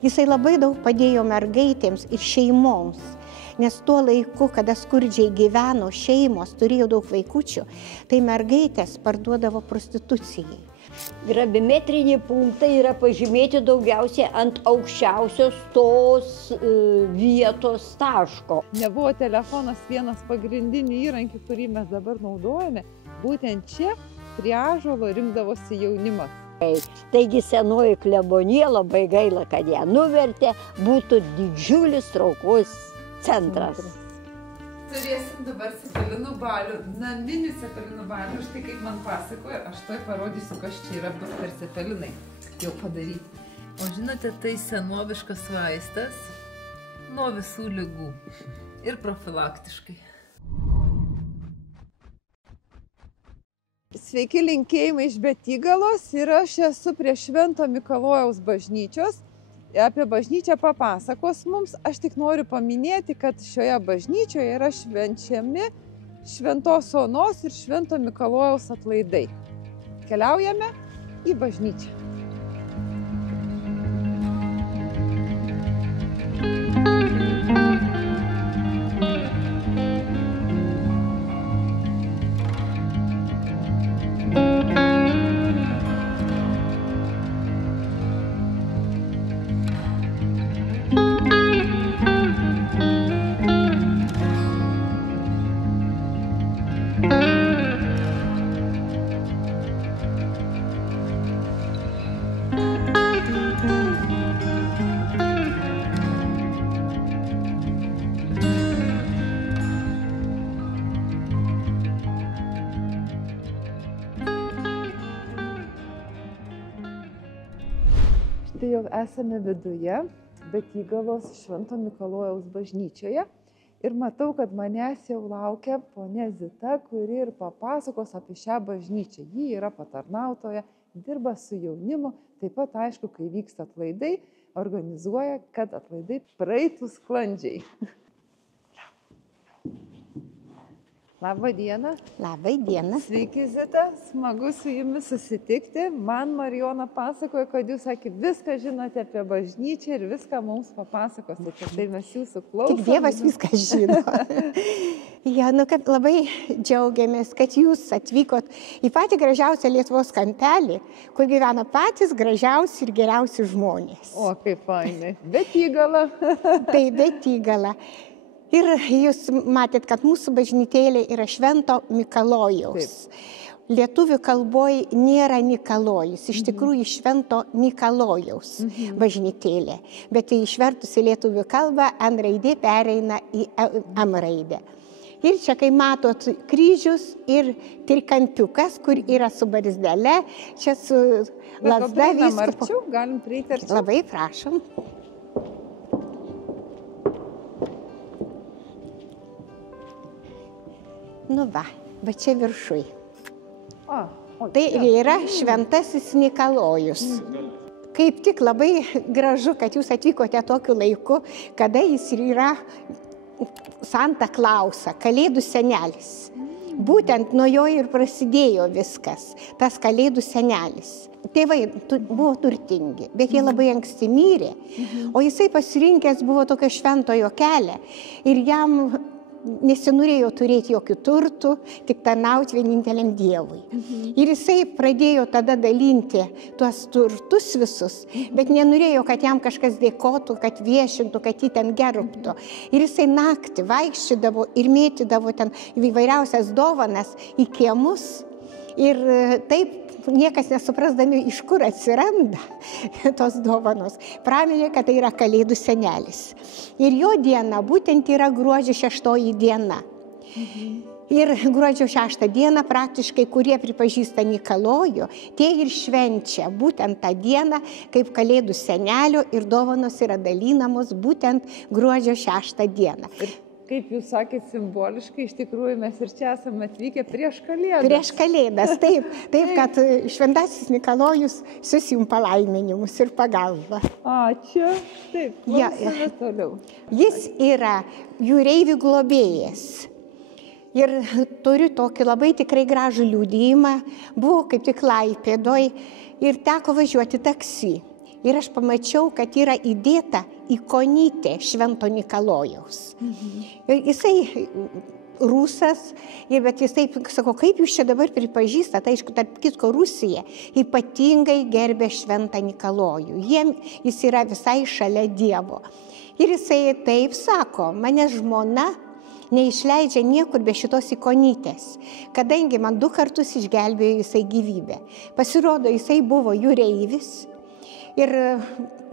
Jisai labai daug padėjo mergaitėms ir šeimoms, nes tuo laiku, kada skurdžiai gyveno šeimos, turėjo daug vaikučių, tai mergaitės parduodavo prostitucijai. Gravimetriniai punktai yra pažymėti daugiausiai ant aukščiausios tos vietos taško. Nebuvo telefonas vienas pagrindinių įrankių, kurį mes dabar naudojame. Būtent čia prie ąžuolo rinkdavosi jaunimas. Taigi senoji klebonija, labai gaila, kad ją nuvertė, būtų didžiulis traukos centras. Turėsim dabar cepelinų balių, naminių cepelinų balių. Štai kaip man pasakoja, aš toj parodysiu, kas čia yra bus per cepelinai jau padaryti. O žinote, tai senoviškas vaistas nuo visų ligų ir profilaktiškai. Sveiki, linkėjimai iš Betygalos ir aš esu prie Švento Mikalojaus bažnyčios. Apie bažnyčią papasakos mums. Aš tik noriu paminėti, kad šioje bažnyčioje yra švenčiami Šventos Onos ir Švento Mikalojaus atlaidai. Keliaujame į bažnyčią. Štai jau esame viduje, Betygalos Švento Mikalojaus bažnyčioje ir matau, kad manęs jau laukia ponia Zita, kuri ir papasakos apie šią bažnyčią. Ji yra patarnautoja, dirba su jaunimu, taip pat aišku, kai vyksta atlaidai, organizuoja, kad atlaidai praeitų sklandžiai. Labą dieną. Labą dieną. Sveiki, Zita, smagu su jumis susitikti. Man Marijona pasakoja, kad jūs, sakė, viską žinote apie bažnyčią ir viską mums papasakosite. Tai mes jūsų klausome. Tik Dievas viską žino. Ja, kad labai džiaugiamės, kad jūs atvykot į patį gražiausią Lietuvos kampelį, kur gyvena patys gražiausi ir geriausi žmonės. O, kaip fainai. Betygala. Tai Betygala. Ir jūs matėt, kad mūsų bažnytėlė yra Švento Mikalojaus. Lietuvių kalboje nėra Nikalojus, iš tikrųjų Švento Mikalojaus bažnytėlė. Bet išvertus į lietuvių kalbą, N raidė pereina į M raidę. Ir čia, kai matot, kryžius ir trikampiukas, kur yra su barzdele, čia su lazda viskas. Galim prieiti arčiau. Labai prašom. Nu va čia viršui. Tai yra Šventasis Mikalojus. Kaip tik labai gražu, kad jūs atvykote tokiu laiku, kada jis yra Santa Klausa, Kalėdų senelis. Būtent nuo jo ir prasidėjo viskas, tas Kalėdų senelis. Tėvai buvo turtingi, bet jie labai anksti mirė, o jisai pasirinkęs buvo tokio šventojo kelią ir jam nesinorėjo turėti jokių turtų, tik tarnauti vieninteliam Dievui. Ir jisai pradėjo tada dalinti tuos turtus visus, bet nenorėjo, kad jam kažkas dėkotų, kad viešintų, kad jį ten gerbtų. Ir jisai naktį vaikščiodavo ir mėtydavo ten įvairiausias dovanas į kiemus. Ir taip niekas nesuprasdami, iš kur atsiranda tos dovanos, praminė, kad tai yra Kalėdų senelis. Ir jo diena būtent yra gruodžio 6 diena. Ir gruodžio 6 dieną praktiškai, kurie pripažįsta Mikalojų, tie ir švenčia būtent tą dieną, kaip Kalėdų senelio ir dovanos yra dalinamos būtent gruodžio 6 dieną. Kaip jūs sakėt, simboliškai, iš tikrųjų mes ir čia esame atvykę prieš Kalėdas. Prieš Kalėdas, taip, kad Šventasis Mikalojus sius jums palaiminimus ir pagalbą. Ačiū, taip, klausome toliau. Jis yra jūreivių globėjas. Ir turiu tokį labai tikrai gražų liudijimą, buvau kaip tik Klaipėdoj ir teko važiuoti taksi. Ir aš pamačiau, kad yra įdėta ikonytė Švento Nikalojaus. Jisai rusas, bet jis taip sako, kaip jūs čia dabar pripažįstate, tai aišku, tarp kitko Rusija ypatingai gerbė Šventą Nikalojų. Jis yra visai šalia Dievo. Ir jisai taip sako, mane žmona neišleidžia niekur be šitos ikonytės, kadangi man 2 kartus išgelbėjo jisai gyvybę. Pasirodo, jisai buvo jūreivis ir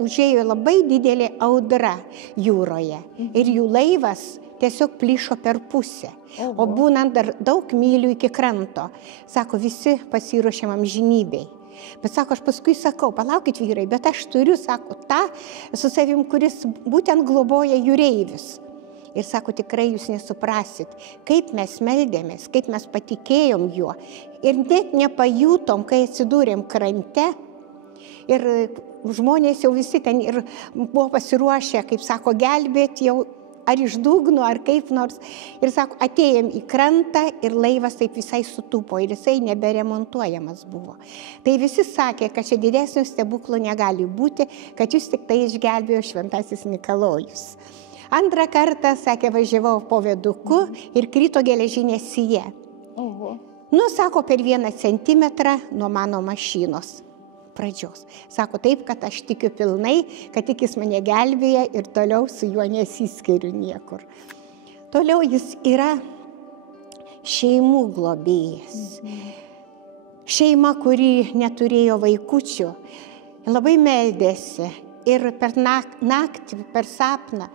užėjo labai didelė audra jūroje ir jų laivas tiesiog plyšo per pusę, o būnant dar daug mylių iki kranto. Sako, visi pasiruošėm amžinybei. Bet sako, aš paskui sakau, palaukit vyrai, bet aš turiu, sako, tą su savim, kuris būtent globoja jūreivius. Ir sako, tikrai jūs nesuprasit, kaip mes meldėmės, kaip mes patikėjom juo. Ir net nepajutom, kai atsidūrėm krante. Ir žmonės jau visi ten ir buvo pasiruošę, kaip sako, gelbėt jau ar iš dugno, ar kaip nors. Ir sako, atėjom į krantą ir laivas taip visai sutūpo ir jisai neberemontuojamas buvo. Tai visi sakė, kad čia didesnio stebuklo negali būti, kad jūs tik tai išgelbėjo Šventasis Nikalojus. Antrą kartą, sakė, važiavau po viaduku ir krito geležinė sija. Nu, sako, per 1 centimetrą nuo mano mašinos pradžios. Sako, taip, kad aš tikiu pilnai, kad tik jis mane gelbėja ir toliau su juo nesiskiriu niekur. Toliau jis yra šeimų globėjas. Šeima, kuri neturėjo vaikučių, labai meldėsi ir per naktį, per sapną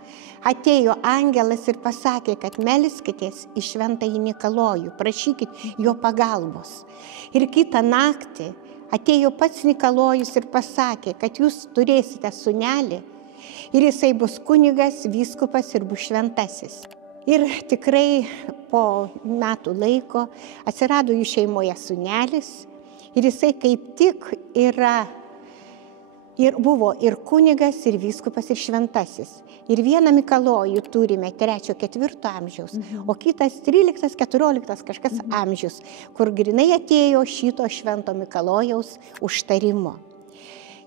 atėjo angelas ir pasakė, kad melskitės į Šventąjį Nikalojų, prašykit jo pagalbos. Ir kitą naktį atėjo pats Nikalojus ir pasakė, kad jūs turėsite sūnelį ir jisai bus kunigas, vyskupas ir bus šventasis. Ir tikrai po metų laiko atsirado jų šeimoje sūnelis ir jisai kaip tik buvo ir kunigas, ir vyskupas, ir šventasis. Ir vieną Mikalojų turime 3-4 amžiaus, o kitas 13-14 kažkas amžius, kur grinai atėjo šito Švento Mikalojaus užtarimo.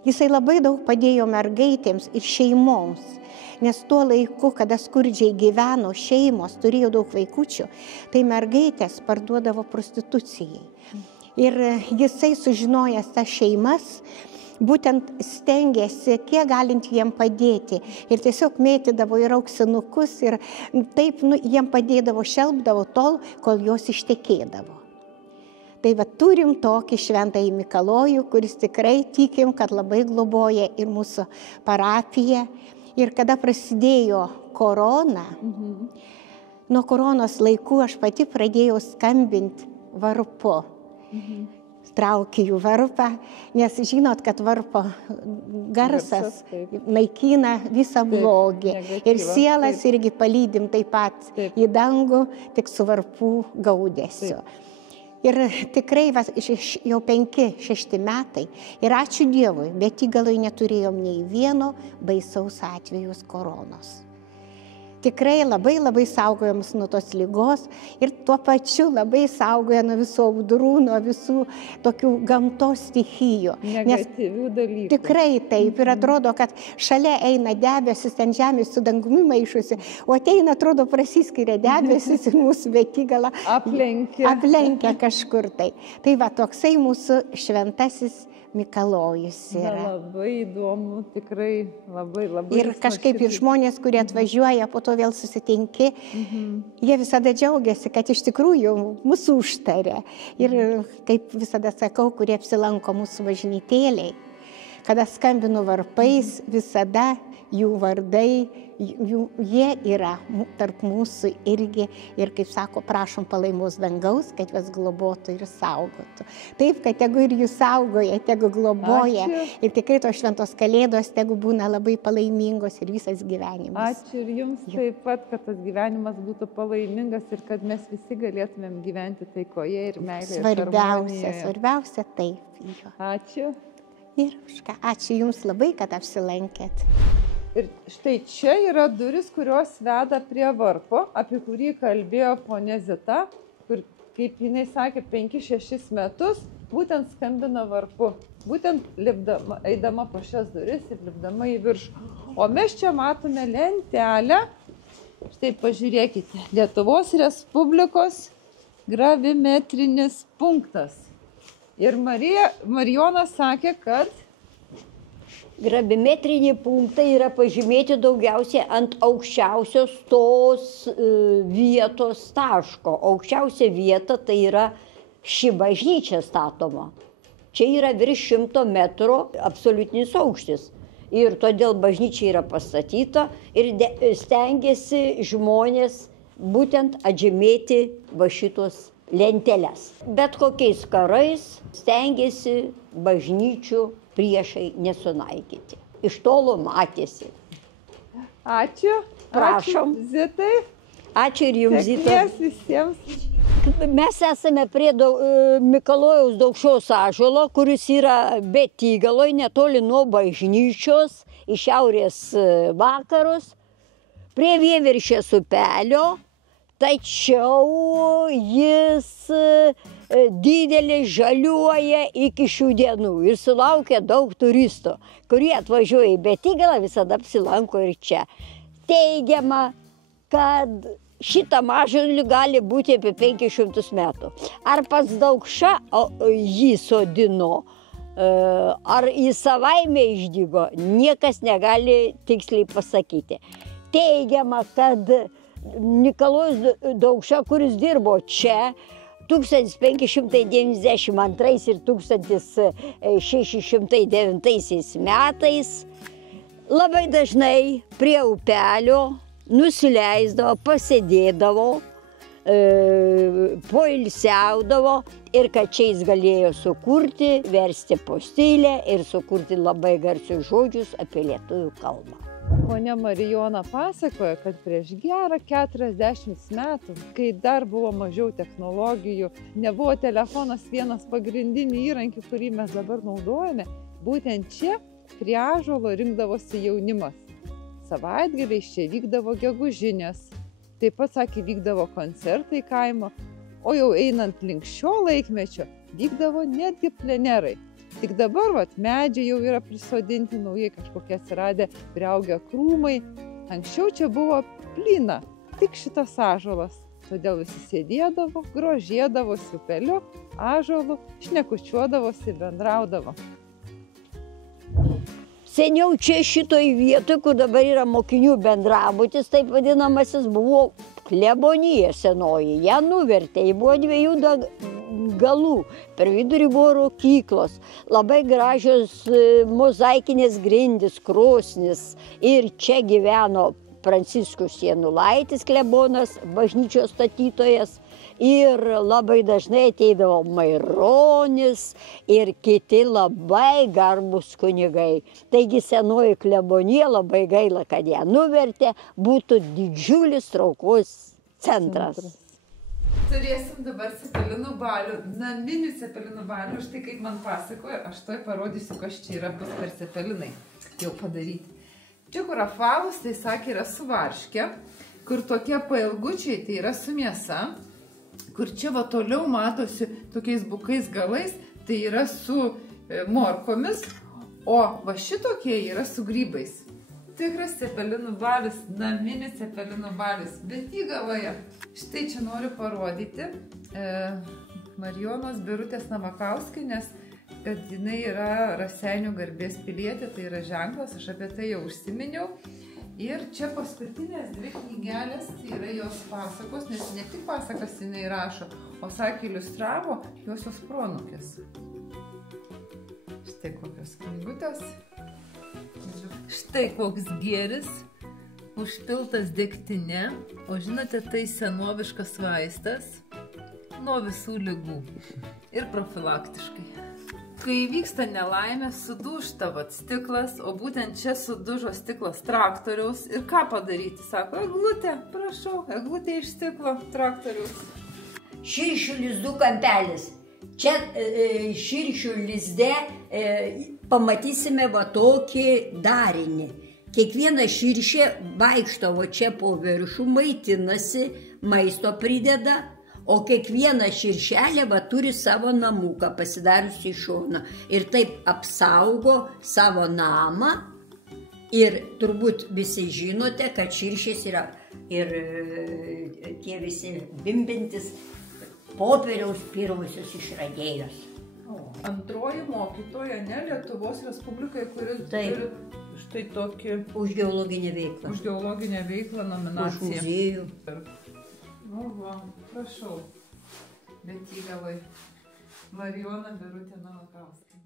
Jisai labai daug padėjo mergaitėms ir šeimoms, nes tuo laiku, kada skurdžiai gyveno šeimos, turėjo daug vaikučių, tai mergaitės parduodavo prostitucijai. Ir jisai sužinojęs tas šeimas, būtent stengėsi, kiek galint jiem padėti. Ir tiesiog mėtydavo ir auksinukus ir taip jiem padėdavo, šelpdavo tol, kol jos ištekėdavo. Tai va turim tokį Šventąjį Mikalojų, kuris tikrai tikim, kad labai globoja ir mūsų parapiją. Ir kada prasidėjo korona, nuo koronos laikų aš pati pradėjau skambinti varpu. Traukiu jų varpą, nes žinot, kad varpo garsas naikina visą blogį. Ir sielas irgi palydim taip pat į dangų, tik su varpų gaudesiu. Ir tikrai jau 5-6 metai. Ir ačiū Dievui, bet įgaloj neturėjom nei vieno baisaus atvejaus koronos. Tikrai labai saugojo mus nuo tos ligos ir tuo pačiu labai saugojo nuo visų audrų, nuo visų tokių gamtos stichijų. Negatyvių dalykų. Tikrai taip. Ir atrodo, kad šalia eina debesis, ten žemės su dangumi maišusi, o ateina, atrodo, prasiskiria debesis ir mūsų betygalą aplenkia kažkur tai. Tai va, toksai mūsų Šventasis Mikalojus yra. Labai įdomu, tikrai labai. Ir kažkaip ir žmonės, kurie atvažiuoja, po to vėl susitinki, jie visada džiaugiasi, kad iš tikrųjų mūsų užtarė. Ir kaip visada sakau, kurie apsilanko mūsų bažnytėliai, kada skambinu varpais, visada jų vardai, jie yra tarp mūsų irgi ir, kaip sako, prašom palaimos dangaus, kad juos globotų ir saugotų. Taip, kad tegu ir jų saugoja, tegu globoja. Ačiū. Ir tikrai tos šventos kalėdos tegu būna labai palaimingos ir visas gyvenimas. Ačiū ir jums taip pat, kad tas gyvenimas būtų palaimingas ir kad mes visi galėtumėm gyventi taikoje ir meilėje. Svarbiausia taip. Ačiū. Ir ačiū jums labai, kad apsilankėt. Ir štai čia yra duris, kurios veda prie varpo, apie kurį kalbėjo ponia Zita, kur, kaip jinai sakė, 5-6 metus būtent skambino varpu. būtent eidama po šias duris ir lipdama į viršų. O mes čia matome lentelę, štai pažiūrėkite, Lietuvos Respublikos gravimetrinis punktas. Ir Marijonas sakė, kad gravimetriniai punktai yra pažymėti daugiausiai ant aukščiausios tos vietos taško. Aukščiausia vieta tai yra ši bažnyčia statoma. Čia yra virš 100 metrų absoliutinis aukštis. Ir todėl bažnyčia yra pastatyta ir stengiasi žmonės būtent atžymėti va šitos lenteles. Bet kokiais karais stengiasi bažnyčių priešai nesunaikyti. Iš tolo matėsi. Ačiū. Prašom. Ačiū, Zitai. Ačiū ir jums, Zita. Sėkmės visiems. Mes esame prie Mikalojaus Daukšos ąžuolo, kuris yra Betygaloj, netoli nuo bažnyčios, į šiaurės vakarus, prie Vieviršės upelio, tačiau jis didelis žaliuoja iki šių dienų ir sulaukia daug turistų, kurie atvažiuoja į Betygalą, visada apsilanko ir čia. Teigiama, kad šitam ąžuolui gali būti apie 500 metų. Ar pats Daukša jį sodino, ar jis savaime išdygo, niekas negali tiksliai pasakyti. Teigiama, kad Mikalojus Daukša, kuris dirbo čia 1592 ir 1609 metais, labai dažnai prie upelio nusileisdavo, pasėdėdavo, poilsiaudavo ir kad čia jis galėjo sukurti, versti postilę ir sukurti labai garsius žodžius apie lietuvių kalbą. Ponia Marijona pasakoja, kad prieš gerą 40 metų, kai dar buvo mažiau technologijų, nebuvo telefonas vienas pagrindinių įrankių, kurį mes dabar naudojame, būtent čia prie ąžuolo rinkdavosi jaunimas. Savaitgaliais čia vykdavo gegužinės, taip pat, sakė, vykdavo koncertai kaimo, o jau einant link šio laikmečio vykdavo netgi plenerai. Tik dabar medžiai jau yra prisodinti, naujai kažkokie atsiradę priaugę krūmai. Anksčiau čia buvo plyna, tik šitas ąžuolas. Todėl visi sėdėdavo, grožėdavosi upeliu, ąžuolu, šnekučiuodavosi, bendraudavo. Seniau čia šitoj vietoj, kur dabar yra mokinių bendrabutis, taip vadinamasis, buvo klebonija senoji. Ją nuvertė, ji buvo 2 galų. Per vidurį buvo rokyklos, labai gražios mozaikinės grindys, krosnis. Ir čia gyveno Pranciškus Janulaitis klebonas, bažnyčios statytojas. Ir labai dažnai ateidavo Maironis ir kiti labai garbūs kunigai. Taigi senoji klebonija, labai gaila, kad ją nuvertė, būtų didžiulis traukos centras. Turėsim dabar cepelinų balių, naminių cepelinų balių. Štai kaip man pasakoja, aš toj parodysiu, kas čia yra bus per cepelinai jau padaryti. Čia kur apvalus, tai sakė, yra su varške, kur tokie pailgučiai, tai yra su mėsa, kur čia va toliau matosi tokiais bukais galais, tai yra su morkomis, o va šitokie yra su grybais. Tikras cepelinų balius, naminis cepelinų balius, Betygaloje. Štai čia noriu parodyti Marijonos Birutės Navakauskienės, kad jinai yra Raseinių garbės pilietė, tai yra ženklas, aš apie tai jau užsiminiau. Ir čia paskutinės 2 knygelės, tai yra jos pasakos, nes ne tik pasakas jinai rašo, o sakė, iliustravo josios proanūkės. Štai kokios knygutės. Štai koks gėris, užpiltas degtine, o žinote, tai senoviškas vaistas nuo visų ligų ir profilaktiškai. Kai vyksta nelaimė, sudūžta stiklas, o būtent čia sudužo stiklas traktoriaus. Ir ką padaryti? Sako, eglutė, prašau, eglutė iš stiklo traktoriaus. Širšių lizdų kampelis. Čia širšių lizde pamatysime va tokį darinį. Kiekviena širšė vaikšto va čia po viršų, maitinasi, maisto prideda, O kiekviena širšelė va turi savo namuką pasidariusi iš šono. Ir taip apsaugo savo namą. Ir turbūt visi žinote, kad širšės yra ir tie visi bimbintis popieriaus pirmosios išradėjos. Antroji mokytoja, ne, Lietuvos Respublikai, kuris turi štai tokį... Už geologinę veiklą. Už geologinę veiklą nominaciją. Už muziejų. Nu, va, prašau. Betygalai. Marijona Birutė Navakauskienė.